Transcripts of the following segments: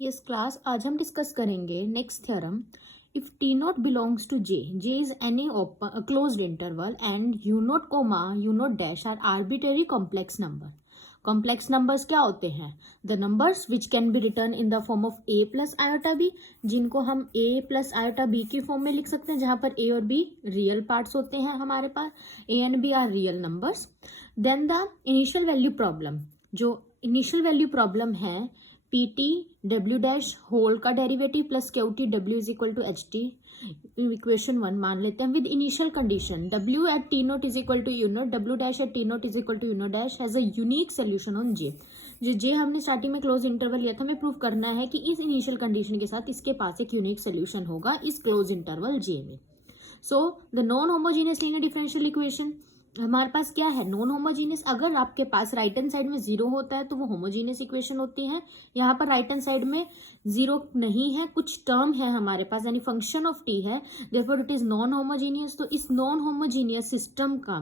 Yes class, आज हम discuss करेंगे next theorem. If t naught belongs to j, j is any closed interval and u naught comma u naught dash are arbitrary complex number. Complex numbers क्या होते हैं? The numbers which can be return in the form of a plus iota b, जिनको हम a plus iota b की form में लिख सकते हैं, जहां पर ए और बी रियल पार्ट्स होते हैं हमारे पास। A and B are real numbers. Then the initial value problem, जो इनिशियल वैल्यू प्रॉब्लम है P T W dash whole का derivative plus Q T W is equal to H T, equation 1 मान लेते हैं with initial condition W at T naught is equal to U naught, W dash at T naught is equal to U naught dash has a unique solution on जे। जो जे हमने starting में close interval लिया था, हमें prove करना है कि इस इनिशियल कंडीशन के साथ इसके पास एक यूनिक सोल्यूशन होगा इस क्लोज इंटरवल जे में। So the non homogeneous linear differential equation हमारे पास क्या है? Non homogeneous. अगर आपके पास राइट हैंड साइड में जीरो होता है तो वो होमोजीनियस इक्वेशन होती है। यहाँ पर राइट हैंड साइड में जीरो नहीं है, कुछ टर्म है हमारे पास, यानी फंक्शन ऑफ टी है, therefore it is non homogeneous. तो इस नॉन होमोजीनियस सिस्टम का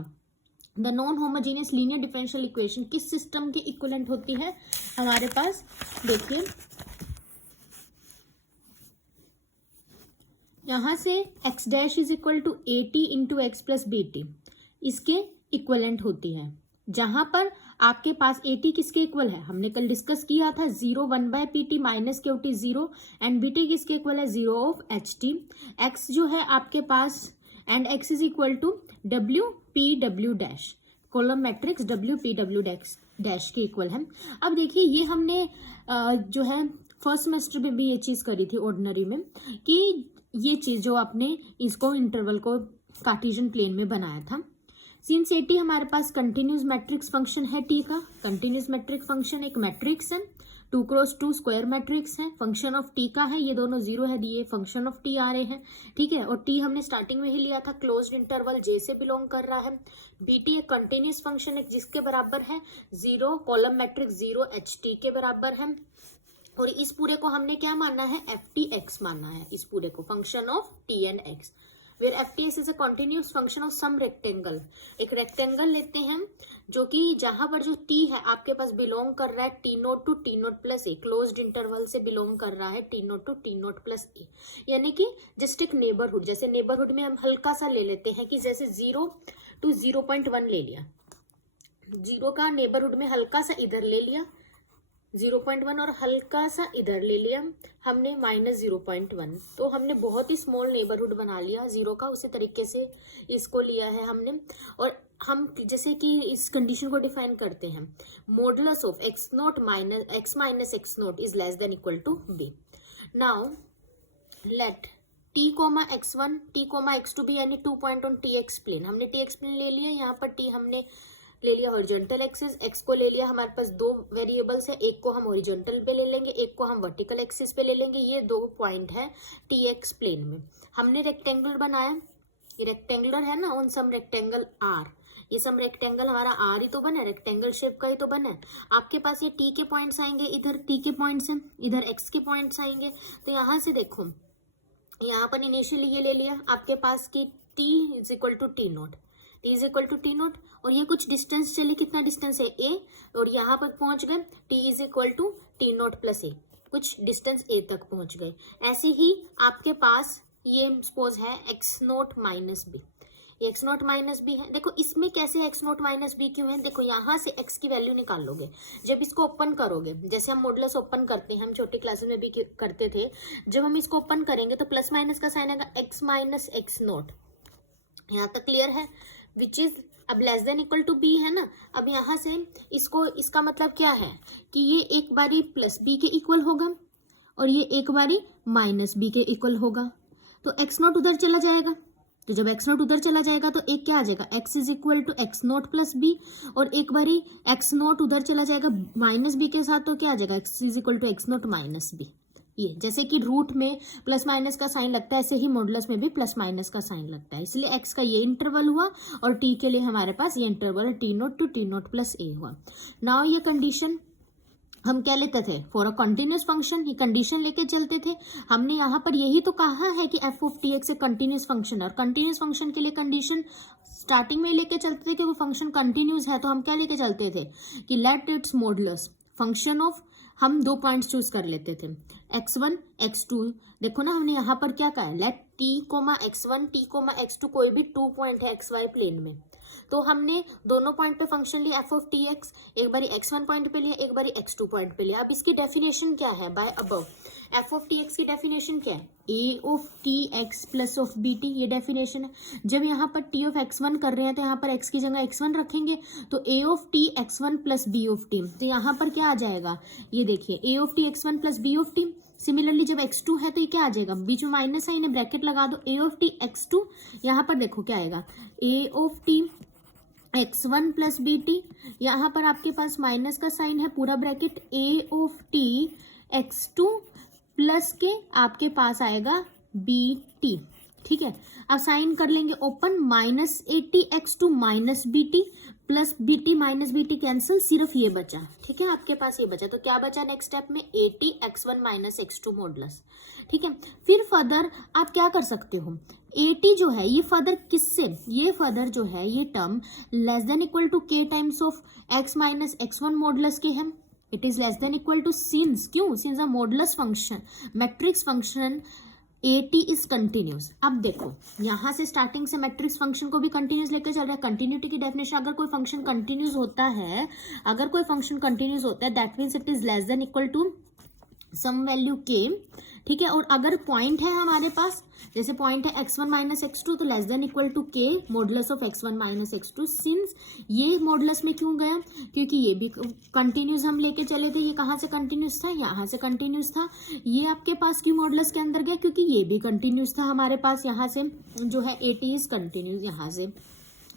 the non homogeneous linear differential equation किस सिस्टम के इक्विवेलेंट होती है हमारे पास? देखिए, यहां से x dash is equal to a t into x plus b t इसके इक्वलेंट होती है, जहां पर आपके पास ए टी किसके इक्वल है? हमने कल डिस्कस किया था 0 1 by P T minus Q T 0, and B T किसके इक्वल है? 0 ऑफ एच टी। एक्स जो है आपके पास, and X is equal to W P W dash, column matrix W P W dash के इक्वल है। अब देखिए, ये हमने जो है फर्स्ट सेमेस्टर में भी ये चीज करी थी ऑर्डिनरी में, कि ये चीज जो आपने इसको इंटरवल को कार्टेशियन प्लेन में बनाया था। सिंस ए टी हमारे पास कंटिन्यूस मैट्रिक्स फंक्शन है टी का, कंटिन्यूस मैट्रिक फंक्शन एक मैट्रिक्स है, 2 क्रॉस 2 स्क्वायर मैट्रिक्स है, फंक्शन ऑफ टी का है, ये दोनों जीरो है, ये फंक्शन ऑफ टी आ रहे हैं, ठीक है। और टी हमने स्टार्टिंग में ही लिया था, क्लोज्ड इंटरवल जे से बिलोंग कर रहा है। बी टी एक कंटिन्यूस फंक्शन है जिसके बराबर है 0, कॉलम मैट्रिक्स 0 एच टी के बराबर है। और इस पूरे को हमने क्या मानना है? एफ टी एक्स मानना है, इस पूरे को function of t and x, where f T x is a continuous function of some rectangle. एक रेक्टेंगल लेते हैं जो कि जहां पर जो टी है आपके पास बिलोंग कर रहा है T naught to T naught plus A, closed interval से बिलोंग कर रहा है T naught to T naught plus A, यानी कि जस्ट एक नेबरहुड। जैसे नेबरहुड में हम हल्का सा ले लेते हैं कि जैसे 0 to 0.1 ले लिया, 0 का नेबरहुड में हल्का सा इधर ले लिया 0.1 और हल्का सा इधर ले लिया हमने माइनस 0.1, तो हमने बहुत ही स्मॉल नेबरहुड बना लिया 0 का। उसी तरीके से इसको लिया है हमने, और हम जैसे कि इस कंडीशन को डिफाइन करते हैं, modulus of x naught minus x naught is less than equal to b. Now let t comma x1 t comma x2 भी, यानी 2 point on t x plane. हमने टी एक्स प्लेन ले लिया, यहाँ पर टी हमने ले लिया हॉरिजॉन्टल एक्सिस, एक्स को ले लिया, हमारे पास दो वेरिएबल्स है, एक को हम हॉरिजॉन्टल पे ले लेंगे, एक को हम वर्टिकल एक्सिस पे ले लेंगे। ये 2 पॉइंट है टी एक्स प्लेन में। हमने रेक्टेंगल बनाया, ये रेक्टेंगुलर है ना, ऑन सम रेक्टेंगल आर, ये सम रेक्टेंगल हमारा आर ही तो बना है, रेक्टेंगल शेप का ही तो बना है। आपके पास ये टी के पॉइंट्स आएंगे, इधर टी के पॉइंट्स हैं, इधर एक्स के पॉइंट्स आएंगे। तो यहाँ से देखो, यहाँ पर इनिशियली ये ले लिया आपके पास की t is equal to T naught, t is equal to T naught, और ये कुछ डिस्टेंस चले, कितना डिस्टेंस है? ए, और यहाँ पर पहुंच गए T is equal to T naught plus A, कुछ डिस्टेंस ए तक पहुंच गए। ऐसे ही आपके पास ये सपोज है x naught minus b, x naught minus b है। देखो इसमें कैसे एक्स नोट माइनस बी क्यों है? देखो यहाँ से एक्स की वैल्यू निकाल लोगे, जब इसको ओपन करोगे, जैसे हम मॉडुलस ओपन करते हैं, हम छोटी क्लासेस में भी करते थे, जब हम इसको ओपन करेंगे तो प्लस माइनस का साइन आएगा, एक्स माइनस एक्स नोट। यहाँ तक क्लियर है? विच इज अब less than equal to b है ना। अब यहाँ से इसको, इसका मतलब क्या है कि ये एक बारी प्लस बी के इक्वल होगा और ये एक बारी माइनस बी के इक्वल होगा, तो एक्स नोट उधर चला जाएगा। तो जब एक्स नोट उधर चला जाएगा तो एक क्या आ जाएगा? X is equal to x naught plus b, और एक बारी एक्स नोट उधर चला जाएगा माइनस बी के साथ, तो क्या आ जाएगा? X is equal to x naught minus b. ये जैसे कि रूट में प्लस माइनस का साइन लगता है, ऐसे ही मॉडुलस में भी प्लस माइनस का साइन लगता है, इसलिए एक्स का ये इंटरवल हुआ और टी के लिए हमारे पास ये interval T naught to T naught plus A हुआ। नाउ ये कंडीशन हम क्या लेते थे? फॉर अ कंटिन्यूस फंक्शन, ये कंडीशन लेके चलते थे। हमने यहाँ पर यही तो कहा है कि एफ ऑफ टी एक्स एक कंटिन्यूस फंक्शन है, और कंटिन्यूस फंक्शन के लिए कंडीशन स्टार्टिंग में लेके चलते थे कि वो फंक्शन कंटिन्यूस है, तो हम क्या लेके चलते थे कि let it's modulus function of हम 2 पॉइंट्स चूज कर लेते थे, x1 x2। देखो ना हमने यहाँ पर क्या कहा है, late t x1 t x2 कोई भी 2 पॉइंट है xy प्लेन में। तो हमने दोनों पॉइंट पे फंक्शन लिया f ऑफ tx, एक बारी x1 पॉइंट पे लिया, एक बारी x2 पॉइंट पे लिया। अब इसकी डेफिनेशन क्या है, by above f of tx की डेफिनेशन क्या है, a of tx plus of bt, ये डेफिनेशन है। जब यहाँ पर t ऑफ x1 कर रहे हैं तो यहाँ पर x की जगह x1 रखेंगे, तो a of t x1 plus b of t, तो यहाँ पर क्या आ जाएगा, ये देखिए a of t x1 plus b of t। Similarly जब x2 है तो ये क्या आ जाएगा, बीच में माइनस साइन है, ब्रैकेट लगा दो, a ऑफ t x2, यहाँ पर देखो क्या आएगा, a of t x1 plus b t, यहाँ पर आपके पास माइनस का साइन है, पूरा bracket a of t x2 plus के आपके पास आएगा बी टी। ठीक है, अब साइन कर लेंगे open, minus (80x2 minus b t plus b t minus b t cancel, सिर्फ ये बचा। ठीक है, आपके पास ये बचा, तो क्या बचा नेक्स्ट स्टेप में, 80x1 माइनस x2 मॉडुलस। ठीक है, फिर फर्दर आप क्या कर सकते हो, 80 जो है ये फर्दर किससे, ये फर्दर जो है ये term less than equal to k times of x minus x1 modulus के है। It is less than equal to since, क्यों, since a modulus function matrix function AT is continuous. अब देखो यहाँ से स्टार्टिंग से मैट्रिक्स फंक्शन को भी कंटिन्यूस लेकर चल रहा है। कंटिन्यूटी की डेफिनेशन, अगर कोई फंक्शन कंटिन्यूस होता है, अगर कोई फंक्शन कंटिन्यूस होता है that means it is less than equal to some value k। ठीक है, और अगर पॉइंट है हमारे पास, जैसे पॉइंट है x1 माइनस x2, तो less than equal to k modulus of x1 minus x2। Since ये मॉडुलस में क्यों गया, क्योंकि ये भी कंटिन्यूस हम लेके चले थे, ये कहाँ से कंटिन्यूस था, यहाँ से कंटिन्यूस था। ये आपके पास क्यों मॉडुलस के अंदर गया, क्योंकि ये भी कंटिन्यूस था हमारे पास, यहाँ से जो है AT इज कंटिन्यूस यहाँ से।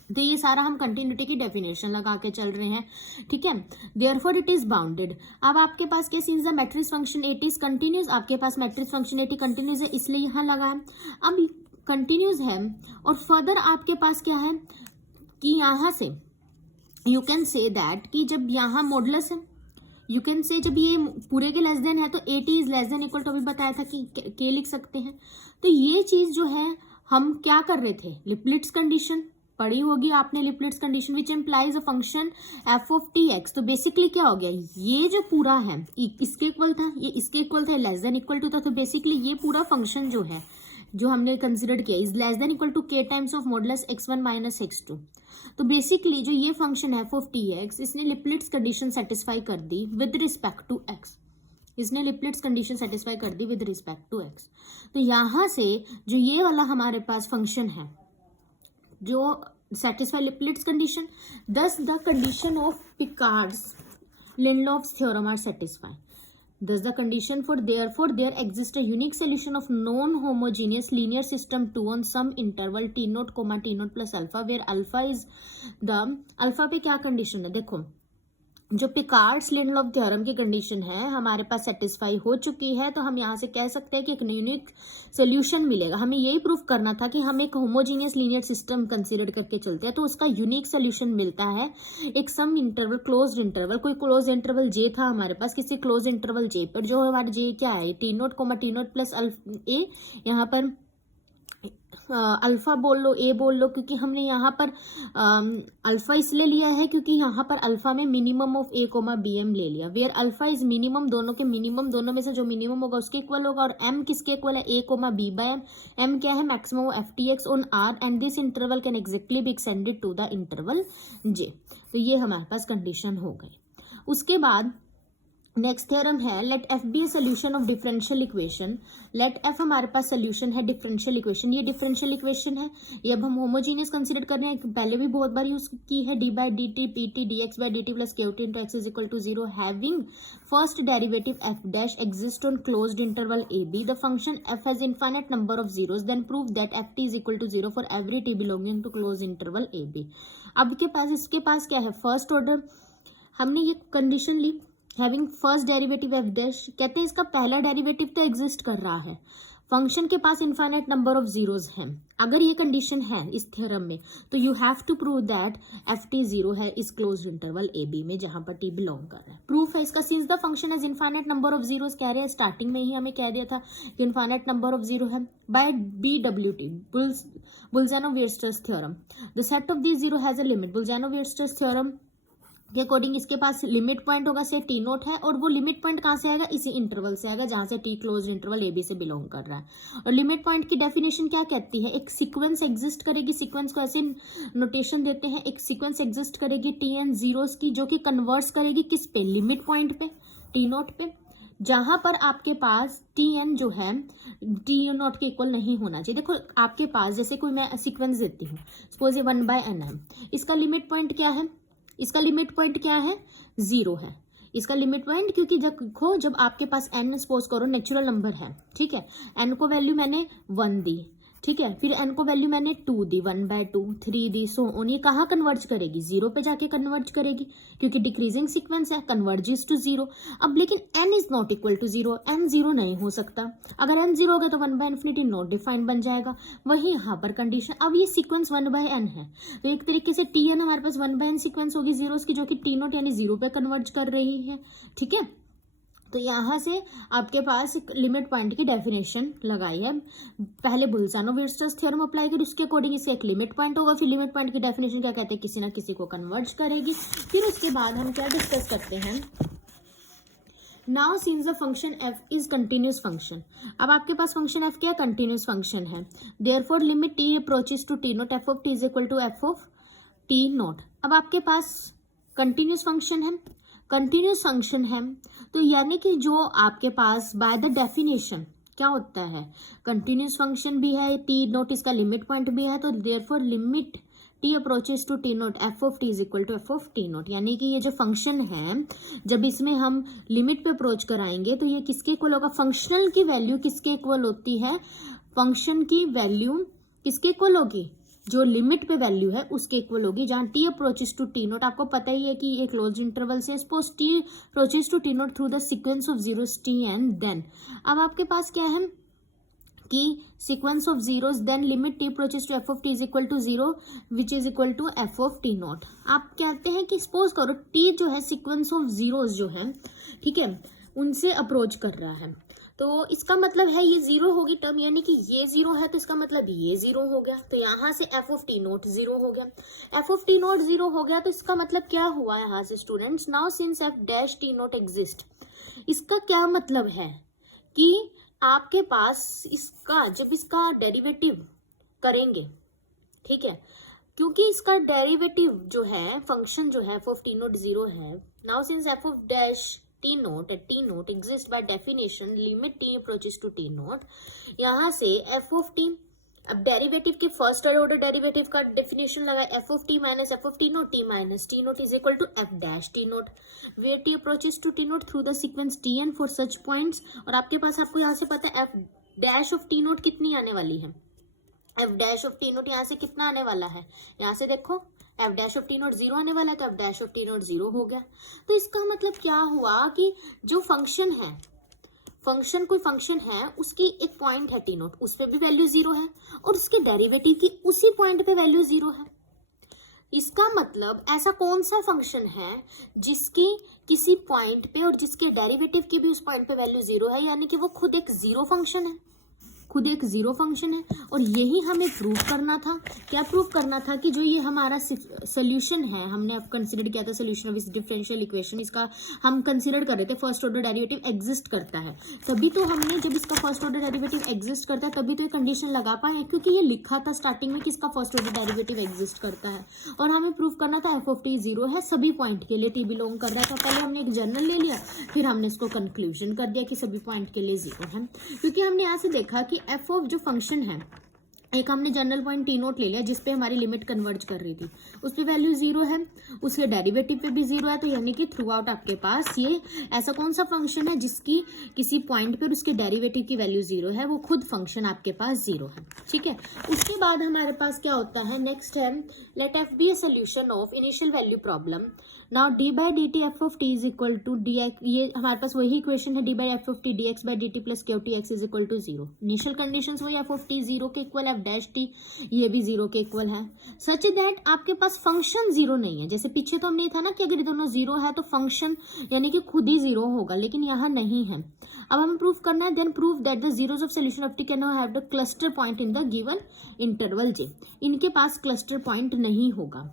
तो ये सारा हम कंटिन्यूटी की डेफिनेशन लगा के चल रहे हैं। ठीक है, देयरफॉर इट इज बाउंडेड। अब आपके पास क्या, since the matrix function AT is continuous, आपके पास मैट्रिक्स फंक्शन AT कंटिन्यूस है इसलिए यहाँ लगा है। अब कंटिन्यूस है और फर्दर आपके पास क्या है कि यहाँ से यू कैन से दैट कि जब यहाँ मॉडुलस है, यू कैन से जब ये पूरे के लेस देन है तो AT is less than equal to, अभी बताया था कि k लिख सकते हैं। तो ये चीज जो है हम क्या कर रहे थे, लिपलिट्स कंडीशन पढ़ी होगी आपने, Lipschitz condition which implies a function f of tx। तो बेसिकली क्या हो गया, ये जो पूरा है इसके इक्वल था, ये इसके इक्वल था, लेस देन इक्वल टू था, तो बेसिकली ये पूरा फंक्शन जो है जो हमने कंसिडर किया is less than equal to k times of modulus x1 minus x2। तो बेसिकली जो ये फंक्शन f ऑफ tx, इसने लिपलिट्स कंडीशन सेटिस्फाई कर दी विद रिस्पेक्ट टू x, इसने लिपलिट्स कंडीशन सेटिस्फाई कर दी विद रिस्पेक्ट टू x। तो यहाँ से जो ये वाला हमारे पास फंक्शन है जो satisfy Lipschitz condition, thus the condition of Picard's-Lindelof's theorem are satisfied. Thus the condition for therefore there exists a unique solution of non-homogeneous linear system 2 on some interval t naught comma t naught plus alpha, where alpha is the alpha पे क्या condition है, देखो जो Picard's Lindelof theorem की condition है हमारे पास satisfy हो चुकी है, तो हम यहाँ से कह सकते हैं कि एक यूनिक सोल्यूशन मिलेगा। हमें यही प्रूफ करना था कि हम एक होमोजीनियस लीनियर सिस्टम कंसीडर करके चलते हैं तो उसका यूनिक सोल्यूशन मिलता है एक सम इंटरवल, क्लोज्ड इंटरवल, कोई क्लोज इंटरवल जे था हमारे पास, किसी क्लोज इंटरवल जे पर, जो हमारे जे क्या है T naught comma T naught plus A, यहाँ पर अल्फा बोल लो, ए बोल लो, क्योंकि हमने यहाँ पर अल्फा इसलिए लिया है क्योंकि यहाँ पर अल्फा में minimum of a comma b m ले लिया, वेयर अल्फा इज मिनिमम, दोनों के मिनिमम, दोनों में से जो मिनिमम होगा उसके इक्वल होगा, और एम किसके इक्वल है, A comma B by M. M क्या है, maximum of F T X on R and this interval can exactly be extended to the interval J. तो ये हमारे पास कंडीशन हो गई। उसके बाद नेक्स्ट थ्योरम है let F be a solution of differential equation. Let F हमारे पास सोल्यूशन है डिफरेंशियल इक्वेशन, ये डिफरेंशियल इक्वेशन है, ये अब हम होमोजीनियस कंसीडर कर रहे हैं, पहले भी बहुत बार यूज की है, d by d t p t d x by d t plus Q t into x is equal to zero, having first derivative F dash exist on closed interval a b, the function f has infinite number of zeros, then prove that f t is equal to zero for every t belonging to close interval a b. अब के पास इसके पास क्या है, first order, हमने ये condition ली having first derivative F dash, कहते हैं इसका पहला डेरिवेटिव तो एग्जिस्ट कर रहा है, फंक्शन के पास इनफाइनाइट नंबर ऑफ जीरोस हैं। अगर ये कंडीशन है इस थ्योरम में तो you have to prove that f t zero है इस क्लोज्ड इंटरवल ए बी में जहां पर टी बिलोंग कर रहा है। प्रूफ है इसका, since the function has infinite number of zeros, कह रहे हैं स्टार्टिंग में ही हमें कह दिया था कि इनफाइनाइट नंबर ऑफ जीरो है, bye BWT Bolzano-Weierstrass theorem, the set of these zero has a limit। Bolzano-Weierstrass theorem के अकॉर्डिंग इसके पास लिमिट पॉइंट होगा, से टी नोट है, और वो लिमिट पॉइंट कहाँ से आएगा, इसी इंटरवल से आएगा जहां से t close interval a b से बिलोंग कर रहा है। और लिमिट पॉइंट की डेफिनेशन क्या कहती है, एक सीक्वेंस एग्जिस्ट करेगी, सीक्वेंस को ऐसे नोटेशन देते हैं, एक सीक्वेंस एग्जिस्ट करेगी टी एन जीरोस की, जो कि कन्वर्स करेगी किस पे, लिमिट पॉइंट पे, टी नोट पे, जहां पर आपके पास टी एन जो है टी नॉट के इक्वल नहीं होना चाहिए। देखो आपके पास जैसे कोई मैं सीक्वेंस देती हूँ, सपोज ये 1/n है, इसका लिमिट पॉइंट क्या है, इसका लिमिट पॉइंट क्या है, 0 है इसका लिमिट पॉइंट, क्योंकि जब आपके पास n सपोज करो नेचुरल नंबर है, ठीक है, n को वैल्यू मैंने 1 दी, ठीक है, फिर n को वैल्यू मैंने 2 दी, 1/2 3 दी, सो ऑन, ये कहाँ कन्वर्ज करेगी, 0 पे जाके कन्वर्ज करेगी, क्योंकि डिक्रीजिंग सीक्वेंस है, कन्वर्जेस टू 0। अब लेकिन n is not equal to 0, n 0 नहीं हो सकता, अगर n 0 हो गया तो 1/∞ नॉट डिफाइंड बन जाएगा, वही यहाँ पर कंडीशन। अब ये सीक्वेंस 1/n है, तो एक तरीके से tn हमारे पास 1/n सीक्वेंस होगी जीरोस की, जो कि t नॉट यानी 0 पे कन्वर्ज कर रही है, ठीक है। तो यहाँ से आपके पास लिमिट पॉइंट की डेफिनेशन लगाई है, पहले बुल्सानो-विर्स्टस थ्योरम अप्लाई करी, उसके अकॉर्डिंग इससे एक लिमिट पॉइंट होगा, फिर लिमिट पॉइंट की डेफिनेशन क्या कहते हैं, किसी ना किसी को कन्वर्ज करेगी। फिर उसके बाद हम क्या डिस्कस करते हैं, now since the function f is continuous function, अब आपके पास फंक्शन f क्या कंटिन्यूस फंक्शन है, therefore limit t approaches to t naught f of t is equal to f of t naught. अब आपके पास कंटिन्यूस फंक्शन है, continuous function है, तो यानी कि जो आपके पास बाय द डेफिनेशन क्या होता है, कंटिन्यूस फंक्शन भी है, टी नोट इसका लिमिट पॉइंट भी है, तो therefore limit t approaches to T naught f of t is equal to f of t naught, यानी कि ये जो फंक्शन है जब इसमें हम लिमिट पे अप्रोच कराएंगे तो ये किसके इक्वल होगा, फंक्शनल की वैल्यू किसके इक्वल होती है, फंक्शन की वैल्यू किसके इक्वल होगी, जो लिमिट पे वैल्यू है उसके इक्वल होगी, जहां t approaches to T naught, आपको पता ही है कि ये क्लोज इंटरवल से, suppose t approaches to T naught through the sequence of zeros t and then, अब आपके पास क्या है कि sequence of zeros then limit t approaches to f of t is equal to 0 which is equal to f of t naught. आप कहते हैं कि सपोज करो टी जो है सीक्वेंस ऑफ जीरोस जो है, ठीक है, उनसे अप्रोच कर रहा है, तो इसका मतलब है ये 0 होगी टर्म, यानी कि ये 0 है तो इसका मतलब ये 0 हो गया, तो यहाँ से एफ ऑफ टी नोट 0 हो गया, एफ ऑफ टी नोट 0 हो गया, तो इसका मतलब क्या हुआ यहाँ से students, now since F dash t naught exist, इसका क्या मतलब है कि आपके पास इसका जब इसका डेरिवेटिव करेंगे, ठीक है, क्योंकि इसका डेरिवेटिव जो है फंक्शन जो है एफ ऑफ टी नोट 0 है, now since f of dash t naught at T naught exist by definition limit t approaches to T naught, यहाँ से एफ ऑफ टी, अब डेरिवेटिव के फर्स्ट ऑर्डर डेरिवेटिव का definition लगा f of t minus f of t naught, t minus t naught is equal to f dash t naught, where t approaches to T naught through the sequence t n for such points, और आपके पास आपको यहाँ से पता है F dash of t note कितनी आने वाली है, F dash of t naught यहाँ से कितना आने वाला है, यहाँ से देखो F dash of t naught 0 आने वाला है, तो F dash of t naught 0 हो गया। तो इसका मतलब क्या हुआ कि जो फंक्शन है, फंक्शन कोई फंक्शन है उसकी एक पॉइंट है टी नोट, उस पर भी वैल्यू 0 है, और उसके डेरिवेटिव की उसी पॉइंट पे वैल्यू 0 है। इसका मतलब ऐसा कौन सा फंक्शन है जिसकी किसी पॉइंट पे और जिसके डेरिवेटिव की भी उस पॉइंट पे वैल्यू 0 है, यानी कि वो खुद एक 0 फंक्शन है, खुद एक 0 फंक्शन है। और यही हमें प्रूव करना था, क्या प्रूव करना था कि जो ये हमारा सोल्यूशन है, हमने अब कंसीडर किया था सोल्यूशन ऑफ इस डिफरेंशियल इक्वेशन, इसका हम कंसीडर कर रहे थे फर्स्ट ऑर्डर डेरिवेटिव एग्जिस्ट करता है, तभी तो हमने जब इसका फर्स्ट ऑर्डर डेरिवेटिव एग्जिस्ट करता है तभी तो ये कंडीशन लगा पाए, क्योंकि ये लिखा था स्टार्टिंग में कि इसका फर्स्ट ऑर्डर डेरिवेटिव एग्जिस्ट करता है, और हमें प्रूव करना था एफ ऑफ टी 0 है सभी पॉइंट के लिए, टी बिलोंग कर रहा है, तो पहले हमने एक जर्नल ले लिया, फिर हमने इसको कंक्लूजन कर दिया कि सभी पॉइंट के लिए 0 है, क्योंकि हमने यहाँ से देखा कि एफ ऑफ जो फंक्शन है, एक हमने जनरल पॉइंट टी नोट ले लिया जिसपे हमारी लिमिट कन्वर्ज कर रही थी, उस पे वैल्यू 0 है, उसके डेरिवेटिव पे भी 0 है, तो यानी कि थ्रू आउट आपके पास ये ऐसा कौन सा फंक्शन है जिसकी किसी पॉइंट पर उसके डेरिवेटिव की वैल्यू 0 है, वो खुद फंक्शन आपके पास 0 है, ठीक है। उसके बाद हमारे पास क्या होता है, नेक्स्ट है let F be a solution of initial value problem, now d by d t f of t is equal to d x, ये हमारे पास वही इक्वेशन है d by f of t d x by d t plus Q t x is equal to 0, initial condition वही f of t 0 के equal, F dash T ये भी 0 के इक्वल है, सच दैट आपके पास फंक्शन 0 नहीं है, जैसे पीछे तो हमने था ना कि अगर दोनों 0 है तो फंक्शन यानी कि खुद ही 0 होगा, लेकिन यहाँ नहीं है। अब हमें प्रूफ करना है, then proof that the zeros of solution of T can not have the cluster point in the given interval J, इनके पास क्लस्टर पॉइंट नहीं होगा,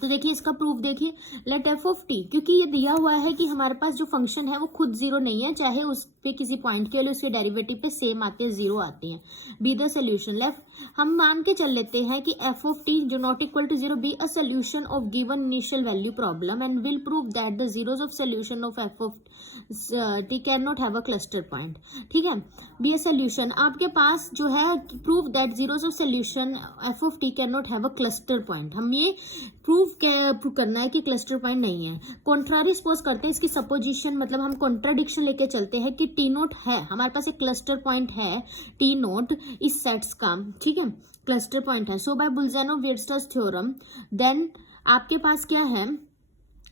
तो देखिए इसका प्रूफ देखिए, लेट एफ ऑफ टी, क्योंकि ये दिया हुआ है कि हमारे पास जो फंक्शन है वो खुद जीरो नहीं है, चाहे उस पे किसी पॉइंट के लिए उसके डेरिवेटिव पे सेम आते हैं, जीरो आते हैं। बी द सोल्यूशन, लेफ्ट हम मान के चल लेते हैं कि एफ ऑफ टी जो not equal to zero be a solution of given initial value problem and will prove that the zeros of solution of f of T can not have a cluster point. ठीक है, be a solution, आपके पास जो है prove that zeros of solution f of T can not have a cluster point, हम ये prove करना है कि क्लस्टर पॉइंट नहीं है। कॉन्ट्रारी सपोज करते हैं, इसकी सपोजिशन मतलब हम कॉन्ट्राडिक्शन लेके चलते हैं कि टी नोट है, हमारे पास एक क्लस्टर पॉइंट है टी नोट इस सेट्स का, ठीक है, क्लस्टर पॉइंट है। सो बाय बुल्ज़ानो-वीरस्ट्रॉस थ्योरम देन आपके पास क्या है,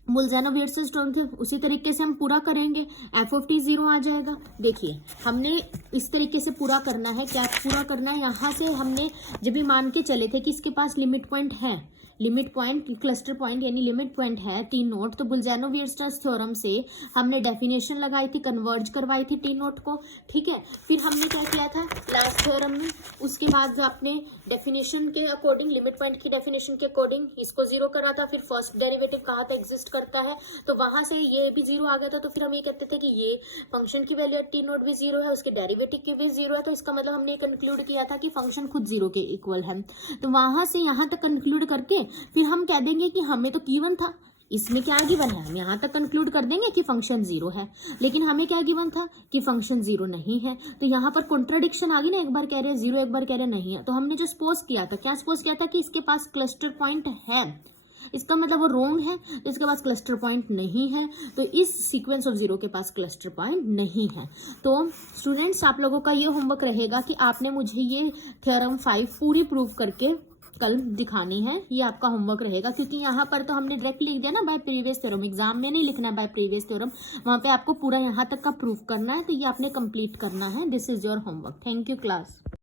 बुल्ज़ानो-वीरस्ट्रॉस थ्योरम उसी तरीके से हम पूरा करेंगे, एफ ऑफ टी जीरो आ जाएगा। देखिए हमने इस तरीके से पूरा करना है, क्या पूरा करना है, यहाँ से हमने जब भी मान के चले थे कि इसके पास लिमिट पॉइंट है, लिमिट पॉइंट क्लस्टर पॉइंट यानी लिमिट पॉइंट है टी नोट, तो बुल्ज़ानो-वीरस्ट्रॉस थ्योरम से हमने डेफिनेशन लगाई थी, कन्वर्ज करवाई थी टी नोट को, ठीक है। फिर हमने क्या किया था लास्ट थ्योरम में, उसके बाद आपने डेफिनेशन के अकॉर्डिंग, लिमिट पॉइंट की डेफिनेशन के अकॉर्डिंग इसको जीरो करा था, फिर फर्स्ट डेरिवेटिव कहा था एग्जिस्ट करता है, तो वहां से ये भी जीरो आ गया था, तो फिर हम ये कहते थे कि ये फंक्शन की वैल्यू टी नोट भी जीरो है, उसके डेरिवेटिव की भी जीरो है, तो इसका मतलब हमने कंक्लूड किया था कि फंक्शन खुद जीरो के इक्वल है। तो वहां से यहाँ तक कंक्लूड करके फिर हम कह देंगे कि हमें तो गिवन था, इसमें क्या गिवन है, हम यहाँ तक कंक्लूड कर देंगे कि फंक्शन जीरो है, लेकिन हमें क्या गिवन था कि फंक्शन जीरो नहीं है। तो यहाँ पर कॉन्ट्राडिक्शन आ गई ना, एक बार कह रहे हैं जीरो, एक बार कह रहे नहीं है। तो हमने जो सपोज किया था, क्या सपोज किया था कि इसके पास क्लस्टर पॉइंट है, इसका मतलब वो रोंग है, तो इसके पास क्लस्टर पॉइंट नहीं है, तो इस सीक्वेंस ऑफ जीरो के पास क्लस्टर पॉइंट नहीं है। तो स्टूडेंट्स आप लोगों का ये होमवर्क रहेगा कि आपने मुझे ये थ्योरम 5 पूरी प्रूव करके कल दिखानी है, ये आपका होमवर्क रहेगा, क्योंकि यहाँ पर तो हमने डायरेक्ट लिख दिया ना बाय प्रीवियस थ्योरम, एग्जाम में नहीं लिखना बाय प्रीवियस थ्योरम, वहाँ पे आपको पूरा यहाँ तक का प्रूफ करना है, तो ये आपने कंप्लीट करना है। This is your homework. Thank you class.